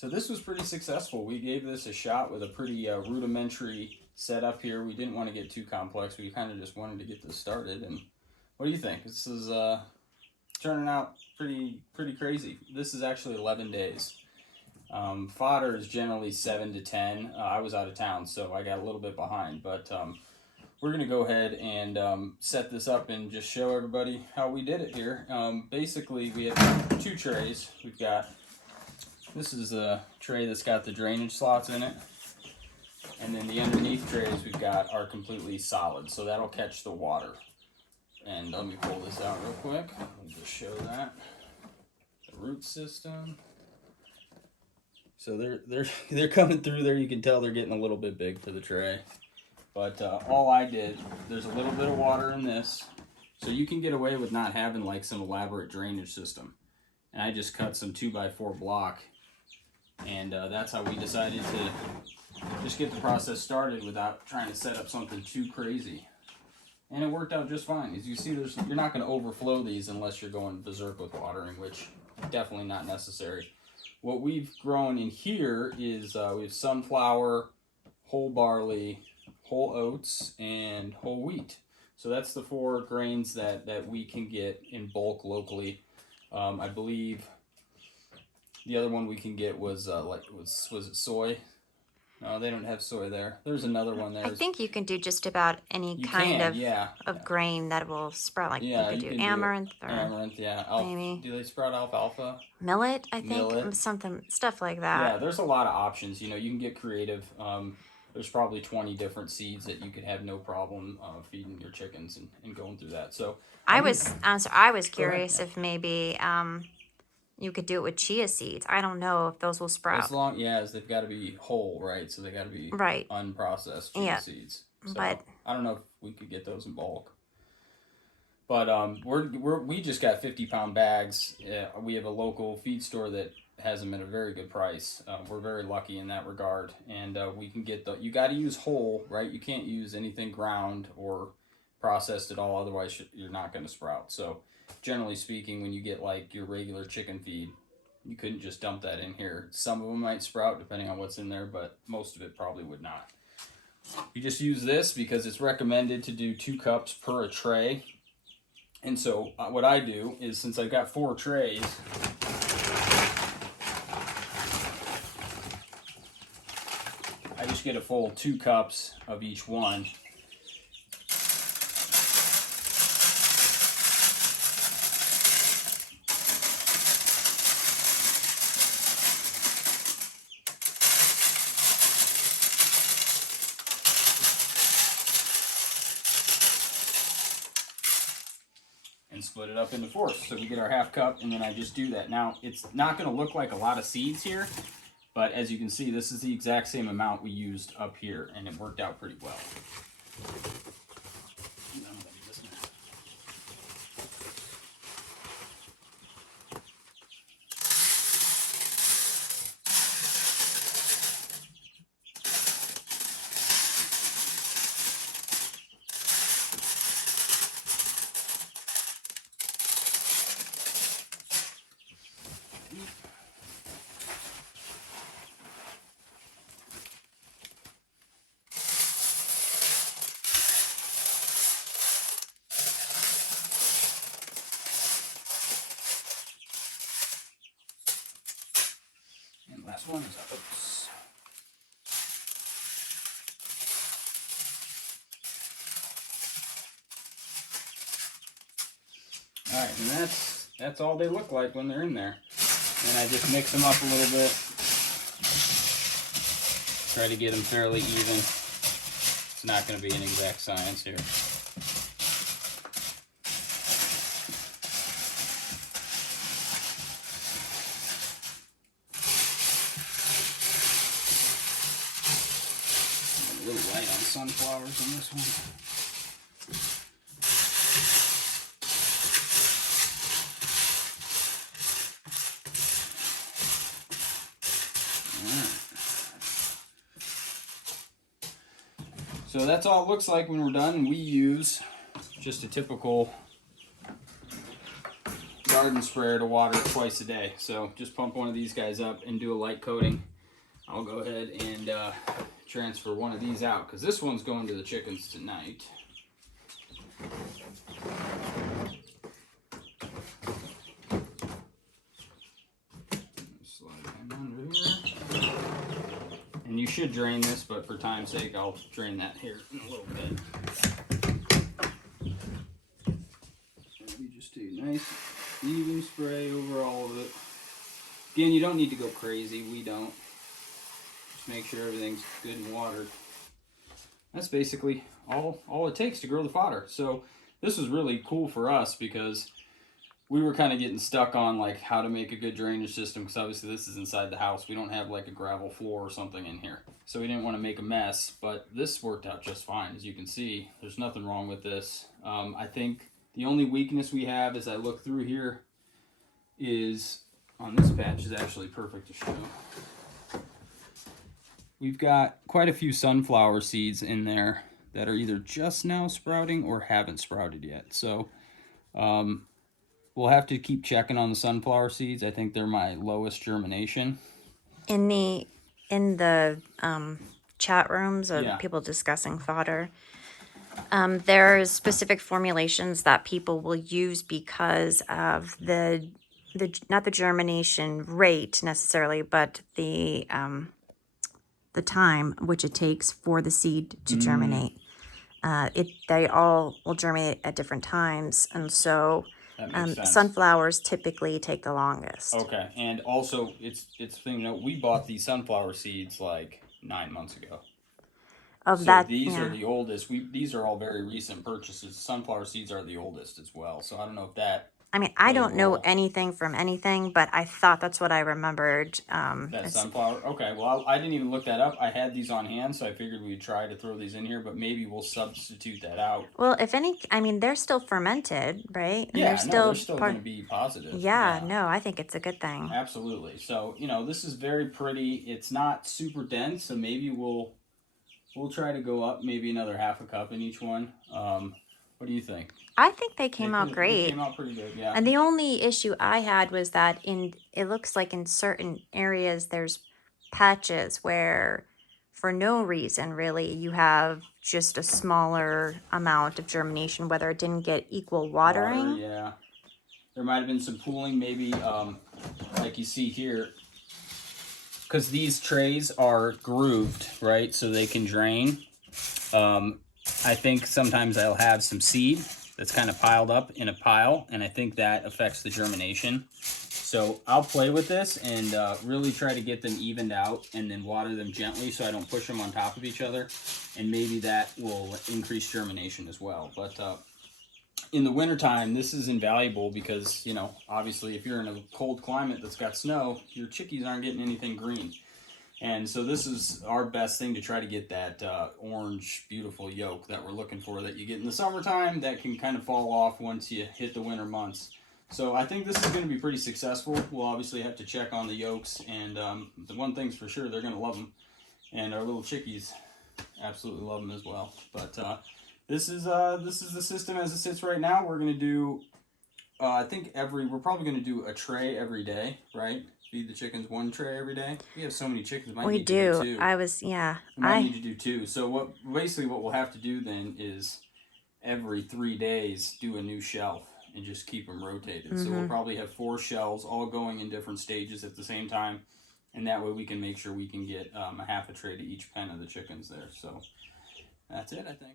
So this was pretty successful. We gave this a shot with a pretty rudimentary setup here. We didn't want to get too complex. We kind of just wanted to get this started. And what do you think? This is turning out pretty crazy. This is actually 11 days. Fodder is generally 7 to 10. I was out of town, so I got a little bit behind. But we're going to go ahead and set this up and just show everybody how we did it here. Basically, we have 2 trays. We've got, this is a tray that's got the drainage slots in it. And then the underneath trays we've got are completely solid, so that'll catch the water. And let me pull this out real quick. I'll just show that. The root system. So they're coming through there. You can tell they're getting a little bit big for the tray. But all I did, there's a little bit of water in this. So you can get away with not having like some elaborate drainage system. And I just cut some 2x4 block. And that's how we decided to just get the process started without trying to set up something too crazy. And it worked out just fine. As you see, you're not going to overflow these unless you're going berserk with watering, which definitely not necessary. What we've grown in here is we have sunflower, whole barley, whole oats, and whole wheat. So that's the 4 grains that we can get in bulk locally. I believe the other one we can get was was it soy? No, they don't have soy there. There's another one there. I think you can do just about any kind of grain that will sprout. Like you could do amaranth or amaranth, yeah. Maybe. Do they sprout alfalfa? Millet, I think. Stuff like that. Yeah, there's a lot of options. You know, you can get creative. There's probably 20 different seeds that you could have no problem feeding your chickens and going through that. So I was curious if maybe you could do it with chia seeds. I don't know if those will sprout. As long as they've got to be whole, right? So they got to be unprocessed chia seeds. So but I don't know if we could get those in bulk. But we just got 50-pound bags. We have a local feed store that has them at a very good price. We're very lucky in that regard, and we can get you got to use whole, right? You can't use anything ground or processed at all, otherwise you're not going to sprout. So generally speaking, when you get like your regular chicken feed, you couldn't just dump that in here. Some of them might sprout depending on what's in there, but most of it probably would not. You just use this because it's recommended to do 2 cups per a tray. And so what I do is, since I've got 4 trays, I just get a full 2 cups of each one. And split it up into 4ths. So we get our half cup, and then I just do that. Now, it's not going to look like a lot of seeds here, but as you can see, this is the exact same amount we used up here, and it worked out pretty well. Last one is our oats. All right, and that's all they look like when they're in there. And I just mix them up a little bit. Try to get them fairly even. It's not going to be an exact science here. A little light on sunflowers in this one. So that's all it looks like when we're done. And we use just a typical garden sprayer to water it twice a day. So just pump one of these guys up and do a light coating. I'll go ahead and transfer one of these out because this one's going to the chickens tonight. Slide them under here. And you should drain this, but for time's sake, I'll drain that here in a little bit. We just do nice, even spray over all of it. Again, you don't need to go crazy. We don't. Just make sure everything's good and watered. That's basically all it takes to grow the fodder. So this was really cool for us because we were kind of getting stuck on like how to make a good drainage system because obviously this is inside the house. We don't have like a gravel floor or something in here. So we didn't want to make a mess, but this worked out just fine. As you can see, there's nothing wrong with this. I think the only weakness we have as I look through here is on this patch is actually perfect to show. We've got quite a few sunflower seeds in there that are either just now sprouting or haven't sprouted yet. So we'll have to keep checking on the sunflower seeds. I think they're my lowest germination. In the chat rooms of people discussing fodder, there's specific formulations that people will use because of the not the germination rate necessarily, but the time which it takes for the seed to germinate. They all will germinate at different times, and so sunflowers typically take the longest. Okay, and also it's thing, you know, we bought these sunflower seeds like 9 months ago. These are the oldest. These are all very recent purchases. Sunflower seeds are the oldest as well. So I don't know if that. I mean, I don't know anything from anything, but I thought that's what I remembered. That sunflower? Okay, well, I didn't even look that up. I had these on hand, so I figured we'd try to throw these in here, but maybe we'll substitute that out. Well, I mean, they're still fermented, right? And yeah, they're still going to be positive. Yeah, no, I think it's a good thing. Absolutely. So, you know, this is very pretty. It's not super dense, so maybe we'll try to go up maybe another half a cup in each one. What do you think? I think they came out great. They came out pretty good, yeah. And the only issue I had was that it looks like in certain areas there's patches where for no reason really you have just a smaller amount of germination, whether it didn't get equal watering. Yeah. There might have been some pooling, maybe like you see here, because these trays are grooved, right, so they can drain. I think sometimes I'll have some seed that's kind of piled up in a pile, and I think that affects the germination. So I'll play with this and really try to get them evened out and then water them gently so I don't push them on top of each other, and maybe that will increase germination as well. But in the wintertime, this is invaluable because, you know, obviously if you're in a cold climate that's got snow, your chickies aren't getting anything green. And so this is our best thing to try to get that orange, beautiful yolk that we're looking for that you get in the summertime that can kind of fall off once you hit the winter months. So I think this is going to be pretty successful. We'll obviously have to check on the yolks, and the one thing's for sure, they're going to love them. And our little chickies absolutely love them as well. But this is the system as it sits right now. We're going to do, I think we're probably going to do a tray every day, right? Feed the chickens one tray every day. We have so many chickens. We do. Two. We might need to do two. So what we'll have to do then is every 3 days do a new shelf and just keep them rotated. So we'll probably have 4 shelves all going in different stages at the same time, and that way we can make sure we can get a half a tray to each pen of the chickens there. So that's it, I think.